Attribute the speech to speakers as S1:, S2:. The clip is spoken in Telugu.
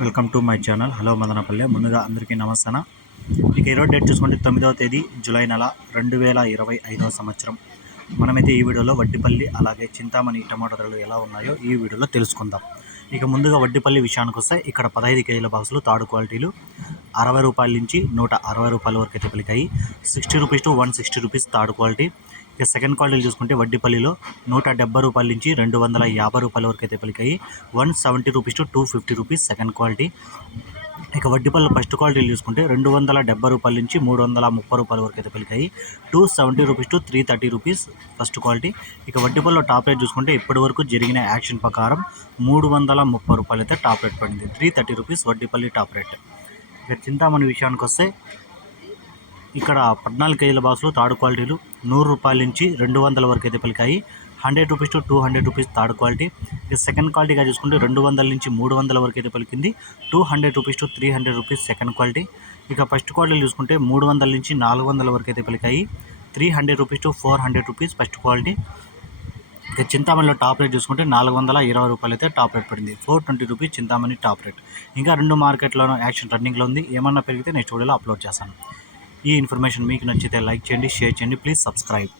S1: Welcome to my channel. Hello Madanapalle. ముందుగా అందరికీ నమస్తే ఇక ఈరోజు డేట్ చూసుకుంటే తొమ్మిదవ తేదీ జూలై నెల రెండు వేల ఇరవై ఐదవ సంవత్సరం. మనమైతే ఈ వీడియోలో వడ్డిపల్లి అలాగే చింతామణి టమాటో ధరలు ఎలా ఉన్నాయో ఈ వీడియోలో తెలుసుకుందాం. ఇక ముందుగా వడ్డిపల్లి విషయానికి వస్తే ఇక్కడ పదహైదు కేజీల బాక్సులు తాడు క్వాలిటీలు అరవై రూపాయల నుంచి నూట అరవై రూపాయల వరకు అయితే పలికాయి sixty rupees to one sixty rupees third quality. ఇక సెకండ్ క్వాలిటీలు చూసుకుంటే వడ్డీపల్లిలో నూట డెబ్బై రూపాయల నుంచి రెండు వందల యాభై రూపాయల వరకు అయితే పలికాయి one seventy rupees to two fifty rupees second quality. ఇక వడ్డీపల్లి ఫస్ట్ క్వాలిటీలు చూసుకుంటే రెండు వందల డెబ్బై రూపాయల నుంచి మూడు వందల ముప్పై రూపాయల వరకు అయితే పెరిగాయి. Two seventy rupees to three thirty rupees first quality. ఇక వడ్డీపల్లిలో టాప్ రేట్ చూసుకుంటే ఇప్పటి వరకు జరిగిన యాక్షన్ ప్రకారం మూడు వందల ముప్పై రూపాయలు అయితే టాప్ రేట్ పడింది. Three thirty rupees Vaddipalli top rate. ఇక చింతామణి విషయానికి వస్తే ఇక్కడ పద్నాలుగు కేజీల బాక్సులు థర్డ్ క్వాలిటీలు నూరు రూపాయల నుంచి రెండు వందల వరకు అయితే పలికాయి hundred rupees to two hundred rupees third quality. ఇక సెకండ్ క్వాలిటీగా చూసుకుంటే రెండు వందల నుంచి మూడు వందల వరకు అయితే పలికింది. Two hundred rupees to three hundred rupees second quality. ఇక ఫస్ట్ క్వాలిటీ చూసుకుంటే మూడు వందల నుంచి నాలుగు వందల వరకు అయితే పలికాయి. Three hundred rupees to four hundred rupees first quality. ఇక చింతామణిలో టాప్ రేట్ చూసుకుంటే నాలుగు వందల ఇరవై రూపాయలు అయితే టాప్ రేట్ పడింది. Four twenty rupees Chintamani top rate. ఇంకా రెండు మార్కెట్లోనూ యాక్షన్ రన్నింగ్లో ఉంది. ఏమన్నా పెరిగితే నెక్స్ట్ వీడియోలో అప్లోడ్ చేస్తాను. ఈ ఇన్ఫర్మేషన్ మీకు నచ్చితే లైక్ చేయండి షేర్ చేయండి. Please subscribe.